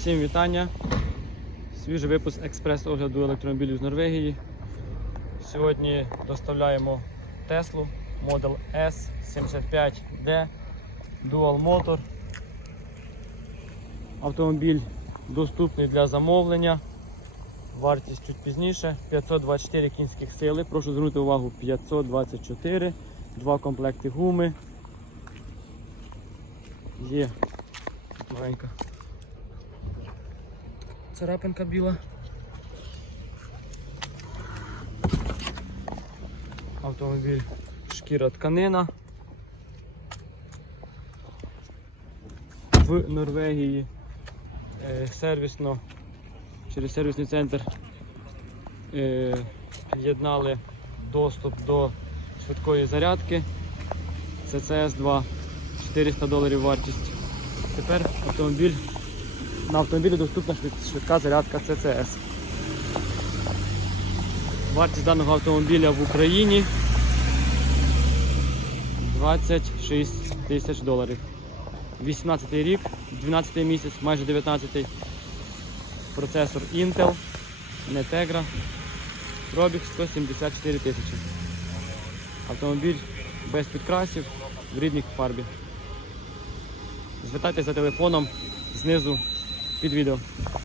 Всім вітання. Свіжий випуск експрес-огляду електромобілів з Норвегії. Сьогодні доставляємо Теслу Model S75D Dual Motor. Автомобіль доступний для замовлення. Вартість чуть пізніше. 524 кінських сили. Прошу звернути увагу 524, два комплекти гуми. Є маленька царапинка біла. Автомобіль шкіра тканина. В Норвегії е, сервісно через сервісний центр е, під'єднали доступ до швидкої зарядки. CCS 2 400 доларів вартість. Тепер автомобіль на автомобілі доступна швидка зарядка CCS. Вартість даного автомобіля в Україні 26 тисяч доларів. 18 рік, 12 місяць, майже 19 процесор Intel, не Tegra, пробіг 174 тисячі. Автомобіль без підкрасів в рідній фарбі. Звертайтеся за телефоном знизу під відео.